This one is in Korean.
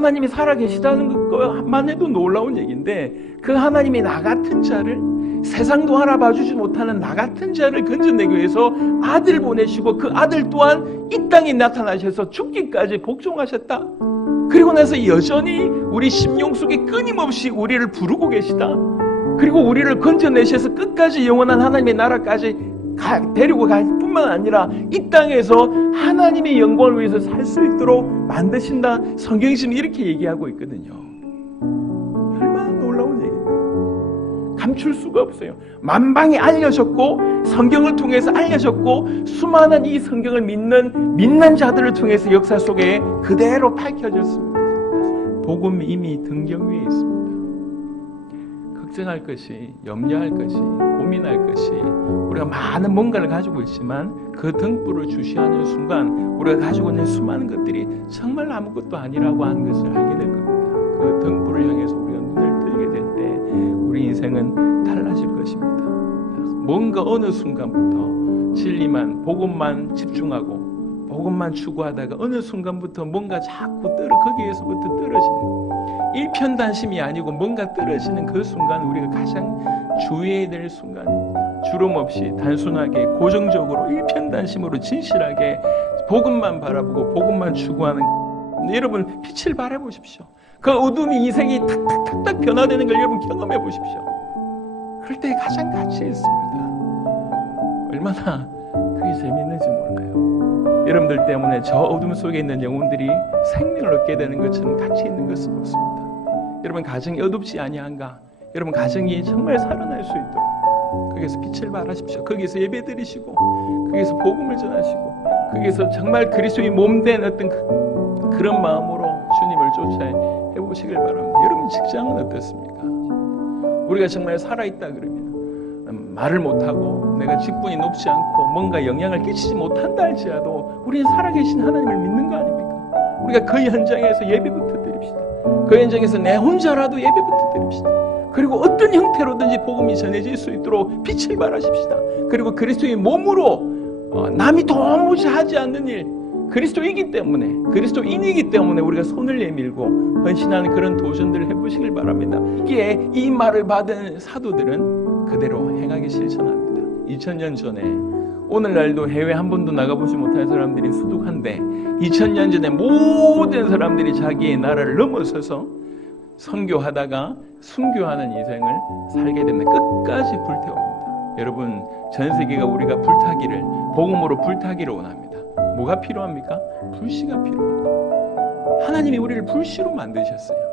하나님이 살아계시다는 것만 해도 놀라운 얘기인데 그 하나님이 나 같은 자를 세상도 알아봐주지 못하는 나 같은 자를 건져내기 위해서 아들 보내시고 그 아들 또한 이 땅에 나타나셔서 죽기까지 복종하셨다. 그리고 나서 여전히 우리 심령 속에 끊임없이 우리를 부르고 계시다. 그리고 우리를 건져내셔서 끝까지 영원한 하나님의 나라까지 가- 데리고 갈 뿐만 아니라 이 땅에서 하나님의 영광을 위해서 살 수 있도록 만드신다. 성경이 지금 이렇게 얘기하고 있거든요. 얼마나 놀라운 얘기입니까? 감출 수가 없어요. 만방에 알려졌고 성경을 통해서 알려졌고 수많은 이 성경을 믿는 믿는 자들을 통해서 역사 속에 그대로 밝혀졌습니다. 복음이 이미 등경 위에 있습니다. 걱정할 것이, 염려할 것이, 고민할 것이 우리가 많은 뭔가를 가지고 있지만 그 등불을 주시하는 순간 우리가 가지고 있는 수많은 것들이 정말 아무것도 아니라고 하는 것을 알게 될 겁니다. 그 등불을 향해서 우리가 눈을 들게 될 때 우리 인생은 달라질 것입니다. 뭔가 어느 순간부터 진리만 복음만 집중하고 복음만 추구하다가 어느 순간부터 뭔가 자꾸 떨어 거기에서부터 떨어지는 일편단심이 아니고 뭔가 떨어지는 그 순간 우리가 가장 주의해야 될 순간입니다. 주름 없이 단순하게 고정적으로 일편단심으로 진실하게 복음만 바라보고 복음만 추구하는 여러분 빛을 바라보십시오. 그 어둠이 인생이 탁탁탁탁 변화되는 걸 여러분 경험해 보십시오. 그럴 때 가장 가치 있습니다. 얼마나 그게 재밌는지 몰라요. 여러분들 때문에 저 어둠 속에 있는 영혼들이 생명을 얻게 되는 것처럼 가치 있는 것은 없습니다. 여러분 가정이 어둡지 아니한가? 여러분 가정이 정말 살아날 수 있도록 거기서 빛을 발하십시오. 거기서 예배 드리시고 거기서 복음을 전하시고 거기서 정말 그리스도의 몸된 어떤 그, 그런 마음으로 주님을 쫓아 해보시길 바랍니다. 여러분 직장은 어떻습니까? 우리가 정말 살아있다 그러면 음, 말을 못하고 내가 직분이 높지 않고 뭔가 영향을 끼치지 못한다 할지라도 우리는 살아계신 하나님을 믿는 거 아닙니까? 우리가 그 현장에서 예배부터 드립시다. 그 현장에서 내 혼자라도 예배부터 드립시다. 그리고 어떤 형태로든지 복음이 전해질 수 있도록 빛을 발하십시다. 그리고 그리스도의 몸으로 어, 남이 도무지 하지 않는 일 그리스도이기 때문에 그리스도인이기 때문에 우리가 손을 내밀고 헌신하는 그런 도전들을 해보시길 바랍니다. 이게 이 말을 받은 사도들은 그대로 행하기 실천합니다. 2000년 전에 오늘날도 해외 한 번도 나가보지 못한 사람들이 수두한데 2000년 전에 모든 사람들이 자기의 나라를 넘어서서 선교하다가 순교하는 인생을 살게 됩니다. 끝까지 불태웁니다. 여러분 전 세계가 우리가 불타기를 복음으로 불타기를 원합니다. 뭐가 필요합니까? 불씨가 필요합니다. 하나님이 우리를 불씨로 만드셨어요.